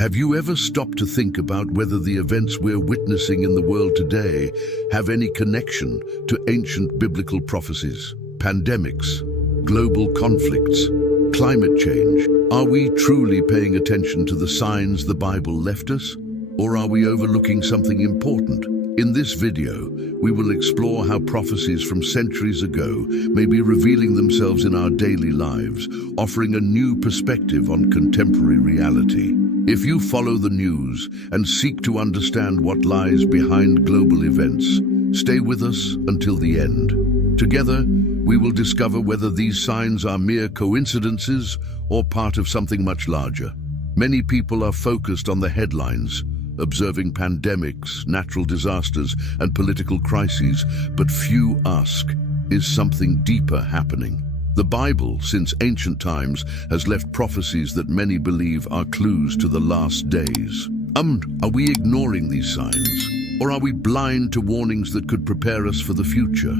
Have you ever stopped to think about whether the events we're witnessing in the world today have any connection to ancient biblical prophecies? Pandemics, global conflicts, climate change. Are we truly paying attention to the signs the Bible left us? Or are we overlooking something important? In this video, we will explore how prophecies from centuries ago may be revealing themselves in our daily lives, offering a new perspective on contemporary reality. If you follow the news and seek to understand what lies behind global events, stay with us until the end. Together, we will discover whether these signs are mere coincidences or part of something much larger. Many people are focused on the headlines, observing pandemics, natural disasters, and political crises, but few ask, is something deeper happening? The Bible, since ancient times, has left prophecies that many believe are clues to the last days. Are we ignoring these signs? Or are we blind to warnings that could prepare us for the future?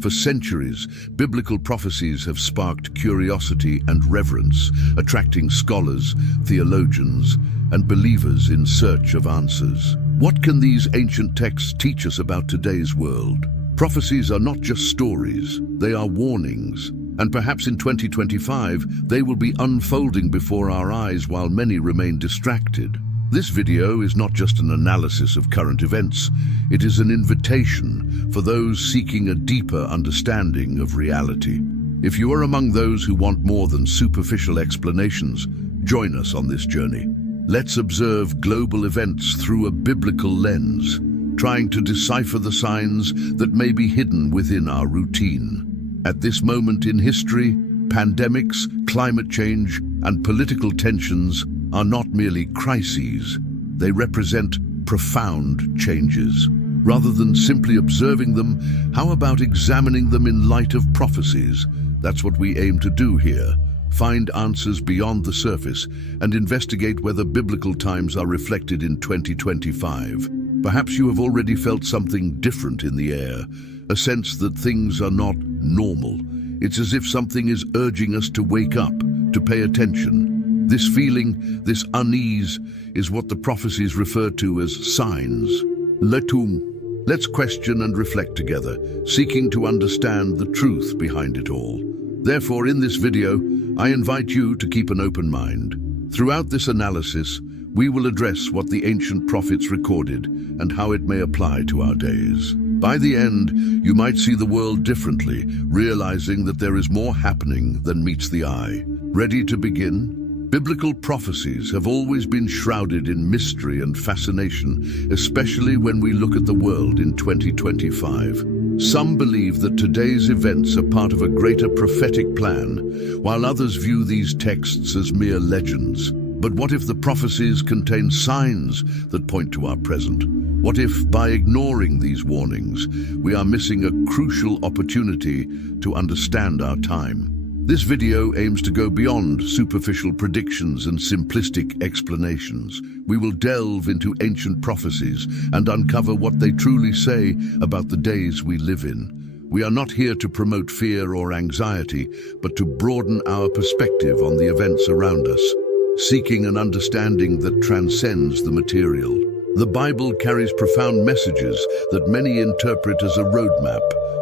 For centuries, biblical prophecies have sparked curiosity and reverence, attracting scholars, theologians, and believers in search of answers. What can these ancient texts teach us about today's world? Prophecies are not just stories, they are warnings. And perhaps in 2025, they will be unfolding before our eyes while many remain distracted. This video is not just an analysis of current events, it is an invitation for those seeking a deeper understanding of reality. If you are among those who want more than superficial explanations, join us on this journey. Let's observe global events through a biblical lens, trying to decipher the signs that may be hidden within our routine. At this moment in history, pandemics, climate change, and political tensions are not merely crises, they represent profound changes. Rather than simply observing them, how about examining them in light of prophecies? That's what we aim to do here. Find answers beyond the surface and investigate whether biblical times are reflected in 2025. Perhaps you have already felt something different in the air, a sense that things are not normal. It's as if something is urging us to wake up, to pay attention. This feeling, this unease, is what the prophecies refer to as signs. Let's question and reflect together, seeking to understand the truth behind it all. Therefore, in this video, I invite you to keep an open mind. Throughout this analysis, we will address what the ancient prophets recorded and how it may apply to our days. By the end, you might see the world differently, realizing that there is more happening than meets the eye. Ready to begin? Biblical prophecies have always been shrouded in mystery and fascination, especially when we look at the world in 2025. Some believe that today's events are part of a greater prophetic plan, while others view these texts as mere legends. But what if the prophecies contain signs that point to our present? What if, by ignoring these warnings, we are missing a crucial opportunity to understand our time? This video aims to go beyond superficial predictions and simplistic explanations. We will delve into ancient prophecies and uncover what they truly say about the days we live in. We are not here to promote fear or anxiety, but to broaden our perspective on the events around us, seeking an understanding that transcends the material. The Bible carries profound messages that many interpret as a roadmap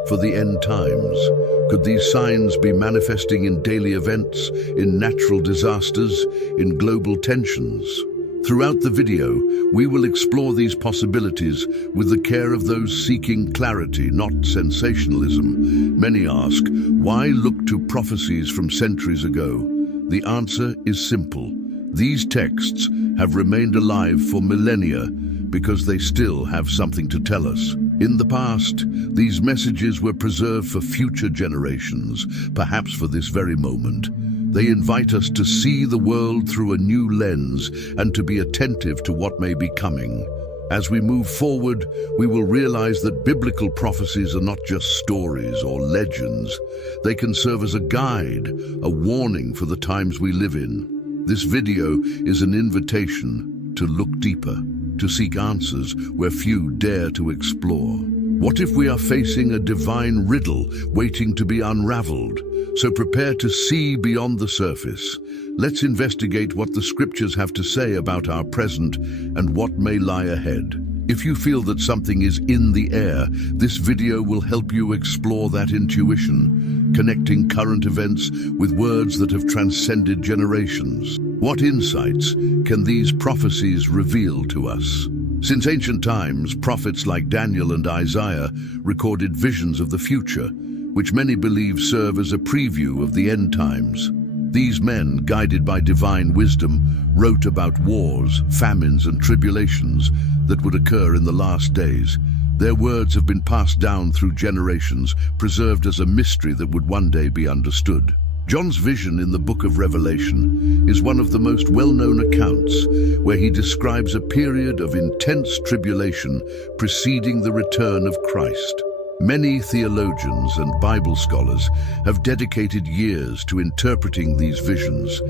for the end times. Could these signs be manifesting in daily events, in natural disasters, in global tensions? Throughout the video, we will explore these possibilities with the care of those seeking clarity, not sensationalism. Many ask, why look to prophecies from centuries ago? The answer is simple. These texts have remained alive for millennia because they still have something to tell us. In the past, these messages were preserved for future generations, perhaps for this very moment. They invite us to see the world through a new lens and to be attentive to what may be coming. As we move forward, we will realize that biblical prophecies are not just stories or legends. They can serve as a guide, a warning for the times we live in. This video is an invitation to look deeper, to seek answers where few dare to explore. What if we are facing a divine riddle waiting to be unraveled? So prepare to see beyond the surface, let's investigate what the scriptures have to say about our present and what may lie ahead. If you feel that something is in the air, this video will help you explore that intuition, connecting current events with words that have transcended generations. What insights can these prophecies reveal to us? Since ancient times, prophets like Daniel and Isaiah recorded visions of the future, which many believe serve as a preview of the end times. These men, guided by divine wisdom, wrote about wars, famines, and tribulations that would occur in the last days. Their words have been passed down through generations, preserved as a mystery that would one day be understood. John's vision in the book of Revelation is one of the most well-known accounts, where he describes a period of intense tribulation preceding the return of Christ. Many theologians and Bible scholars have dedicated years to interpreting these visions,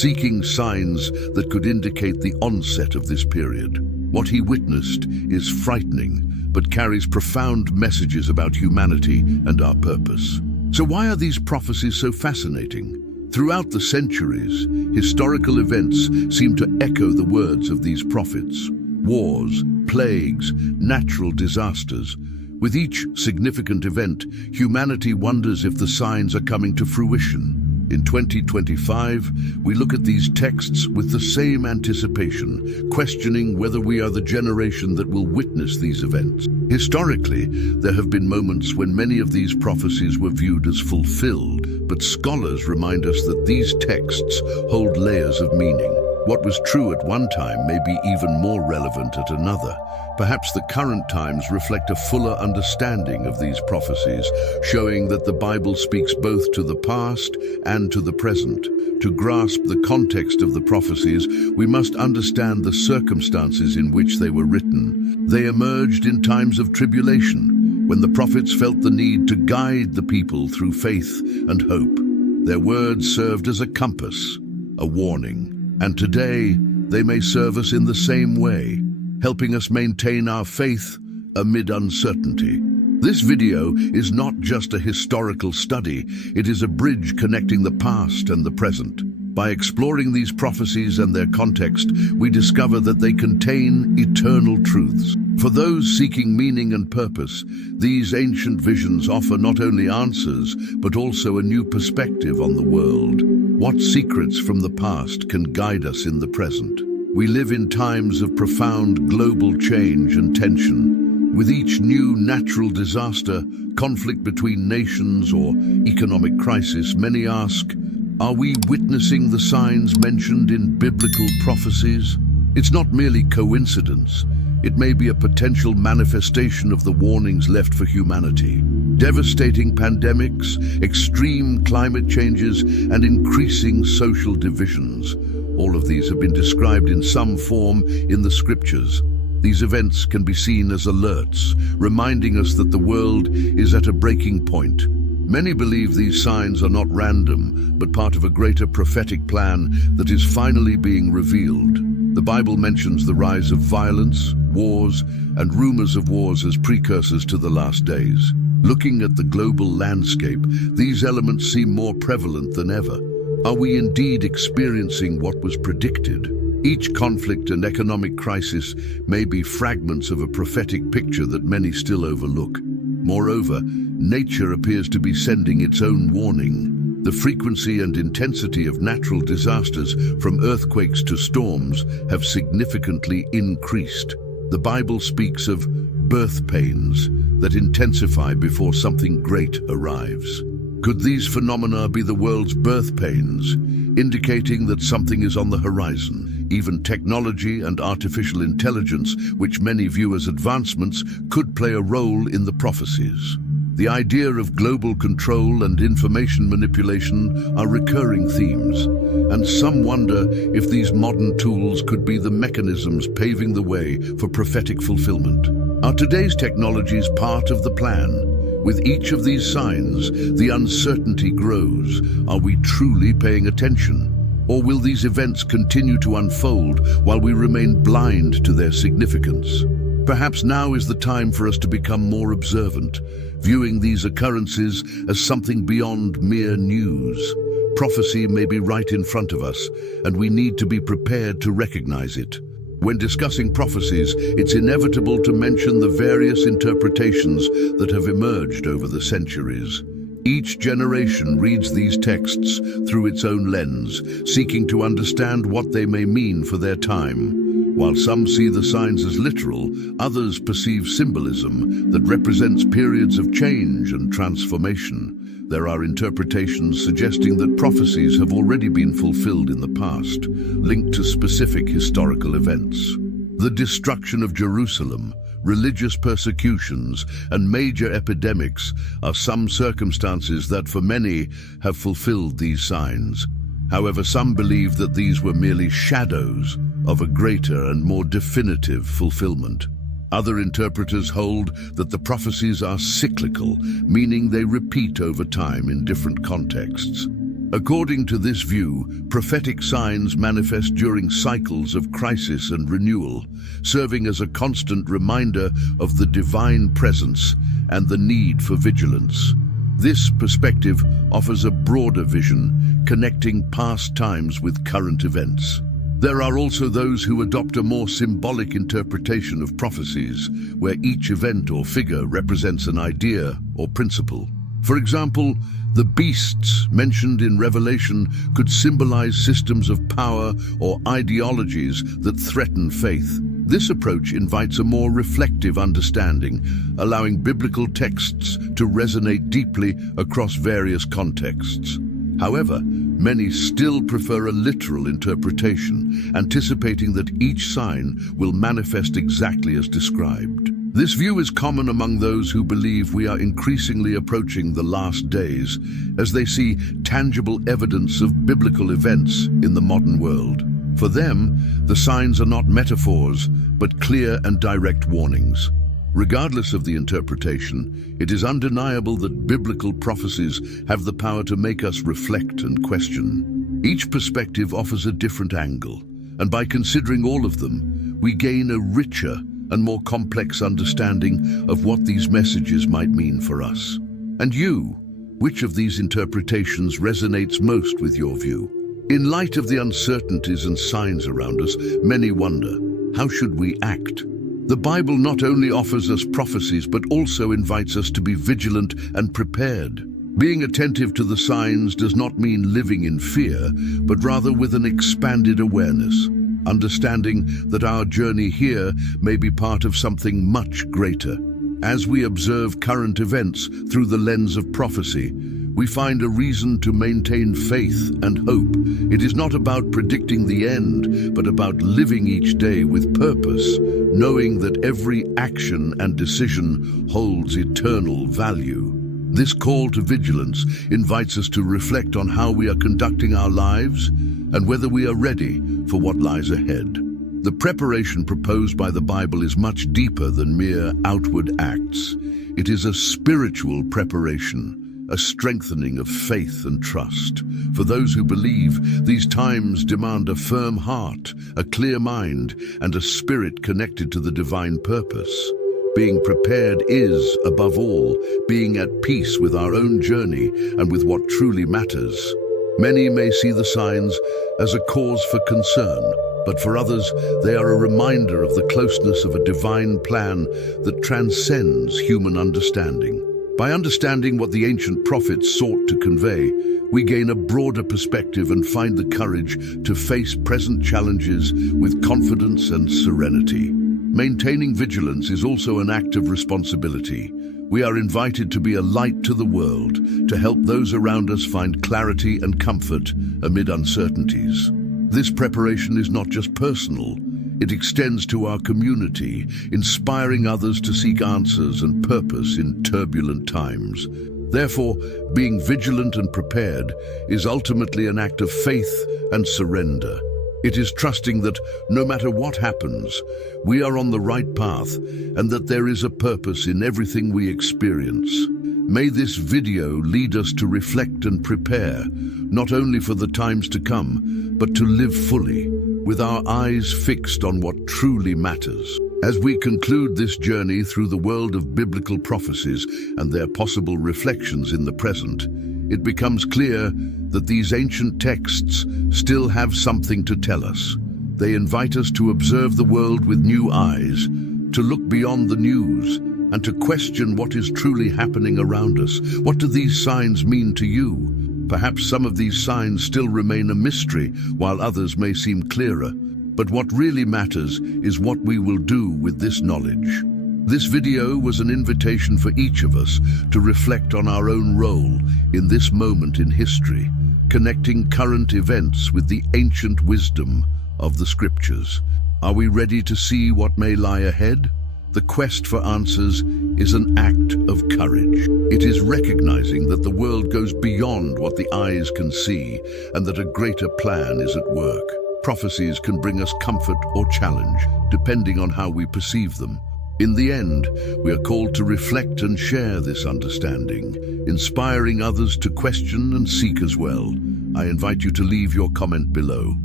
seeking signs that could indicate the onset of this period. What he witnessed is frightening, but carries profound messages about humanity and our purpose. So why are these prophecies so fascinating? Throughout the centuries, historical events seem to echo the words of these prophets. Wars, plagues, natural disasters. With each significant event, humanity wonders if the signs are coming to fruition. In 2025, we look at these texts with the same anticipation, questioning whether we are the generation that will witness these events. Historically, there have been moments when many of these prophecies were viewed as fulfilled, but scholars remind us that these texts hold layers of meaning. What was true at one time may be even more relevant at another. Perhaps the current times reflect a fuller understanding of these prophecies, showing that the Bible speaks both to the past and to the present. To grasp the context of the prophecies, we must understand the circumstances in which they were written. They emerged in times of tribulation, when the prophets felt the need to guide the people through faith and hope. Their words served as a compass, a warning. And today, they may serve us in the same way, helping us maintain our faith amid uncertainty. This video is not just a historical study, it is a bridge connecting the past and the present. By exploring these prophecies and their context, we discover that they contain eternal truths. For those seeking meaning and purpose, these ancient visions offer not only answers, but also a new perspective on the world. What secrets from the past can guide us in the present? We live in times of profound global change and tension. With each new natural disaster, conflict between nations, or economic crisis, many ask, are we witnessing the signs mentioned in biblical prophecies? It's not merely coincidence. It may be a potential manifestation of the warnings left for humanity. Devastating pandemics, extreme climate changes, and increasing social divisions. All of these have been described in some form in the scriptures. These events can be seen as alerts, reminding us that the world is at a breaking point. Many believe these signs are not random, but part of a greater prophetic plan that is finally being revealed. The Bible mentions the rise of violence, wars, and rumors of wars as precursors to the last days. Looking at the global landscape, these elements seem more prevalent than ever. Are we indeed experiencing what was predicted? Each conflict and economic crisis may be fragments of a prophetic picture that many still overlook. Moreover, nature appears to be sending its own warning. The frequency and intensity of natural disasters, from earthquakes to storms, have significantly increased. The Bible speaks of birth pains that intensify before something great arrives. Could these phenomena be the world's birth pains, indicating that something is on the horizon? Even technology and artificial intelligence, which many view as advancements, could play a role in the prophecies. The idea of global control and information manipulation are recurring themes, and some wonder if these modern tools could be the mechanisms paving the way for prophetic fulfillment. Are today's technologies part of the plan? With each of these signs, the uncertainty grows. Are we truly paying attention? Or will these events continue to unfold while we remain blind to their significance? Perhaps now is the time for us to become more observant, viewing these occurrences as something beyond mere news. Prophecy may be right in front of us, and we need to be prepared to recognize it. When discussing prophecies, it's inevitable to mention the various interpretations that have emerged over the centuries. Each generation reads these texts through its own lens, seeking to understand what they may mean for their time. While some see the signs as literal, others perceive symbolism that represents periods of change and transformation. There are interpretations suggesting that prophecies have already been fulfilled in the past, linked to specific historical events. The destruction of Jerusalem, religious persecutions, and major epidemics are some circumstances that, for many, have fulfilled these signs. However, some believe that these were merely shadows of a greater and more definitive fulfillment. Other interpreters hold that the prophecies are cyclical, meaning they repeat over time in different contexts. According to this view, prophetic signs manifest during cycles of crisis and renewal, serving as a constant reminder of the divine presence and the need for vigilance. This perspective offers a broader vision, connecting past times with current events. There are also those who adopt a more symbolic interpretation of prophecies, where each event or figure represents an idea or principle. For example, the beasts mentioned in Revelation could symbolize systems of power or ideologies that threaten faith. This approach invites a more reflective understanding, allowing biblical texts to resonate deeply across various contexts. However, many still prefer a literal interpretation, anticipating that each sign will manifest exactly as described. This view is common among those who believe we are increasingly approaching the last days, as they see tangible evidence of biblical events in the modern world. For them, the signs are not metaphors, but clear and direct warnings. Regardless of the interpretation, it is undeniable that biblical prophecies have the power to make us reflect and question. Each perspective offers a different angle, and by considering all of them, we gain a richer and more complex understanding of what these messages might mean for us. And you, which of these interpretations resonates most with your view? In light of the uncertainties and signs around us, many wonder, how should we act? The Bible not only offers us prophecies, but also invites us to be vigilant and prepared. Being attentive to the signs does not mean living in fear, but rather with an expanded awareness, understanding that our journey here may be part of something much greater. As we observe current events through the lens of prophecy, we find a reason to maintain faith and hope. It is not about predicting the end, but about living each day with purpose, knowing that every action and decision holds eternal value. This call to vigilance invites us to reflect on how we are conducting our lives and whether we are ready for what lies ahead. The preparation proposed by the Bible is much deeper than mere outward acts. It is a spiritual preparation, a strengthening of faith and trust. For those who believe, these times demand a firm heart, a clear mind, and a spirit connected to the divine purpose. Being prepared is, above all, being at peace with our own journey and with what truly matters. Many may see the signs as a cause for concern, but for others, they are a reminder of the closeness of a divine plan that transcends human understanding. By understanding what the ancient prophets sought to convey, we gain a broader perspective and find the courage to face present challenges with confidence and serenity. Maintaining vigilance is also an act of responsibility. We are invited to be a light to the world, to help those around us find clarity and comfort amid uncertainties. This preparation is not just personal. It extends to our community, inspiring others to seek answers and purpose in turbulent times. Therefore, being vigilant and prepared is ultimately an act of faith and surrender. It is trusting that no matter what happens, we are on the right path and that there is a purpose in everything we experience. May this video lead us to reflect and prepare, not only for the times to come, but to live fully, with our eyes fixed on what truly matters. As we conclude this journey through the world of biblical prophecies and their possible reflections in the present, it becomes clear that these ancient texts still have something to tell us. They invite us to observe the world with new eyes, to look beyond the news, and to question what is truly happening around us. What do these signs mean to you? Perhaps some of these signs still remain a mystery, while others may seem clearer. But what really matters is what we will do with this knowledge. This video was an invitation for each of us to reflect on our own role in this moment in history, connecting current events with the ancient wisdom of the Scriptures. Are we ready to see what may lie ahead? The quest for answers is an act of courage. It is recognizing that the world goes beyond what the eyes can see and that a greater plan is at work. Prophecies can bring us comfort or challenge, depending on how we perceive them. In the end, we are called to reflect and share this understanding, inspiring others to question and seek as well. I invite you to leave your comment below.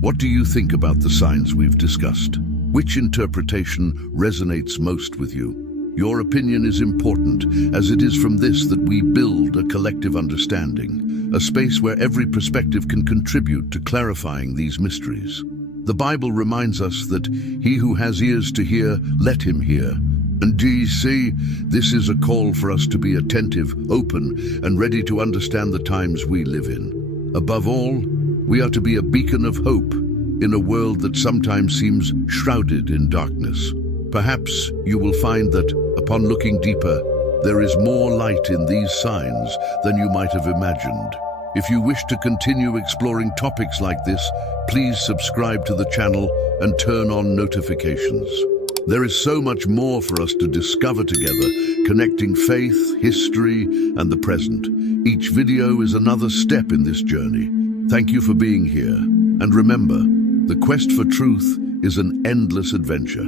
What do you think about the signs we've discussed? Which interpretation resonates most with you? Your opinion is important, as it is from this that we build a collective understanding, a space where every perspective can contribute to clarifying these mysteries. The Bible reminds us that he who has ears to hear, let him hear. And do you see, this is a call for us to be attentive, open, and ready to understand the times we live in. Above all, we are to be a beacon of hope in a world that sometimes seems shrouded in darkness. Perhaps you will find that, upon looking deeper, there is more light in these signs than you might have imagined. If you wish to continue exploring topics like this, please subscribe to the channel and turn on notifications. There is so much more for us to discover together, connecting faith, history, and the present. Each video is another step in this journey. Thank you for being here. And remember, the quest for truth is an endless adventure.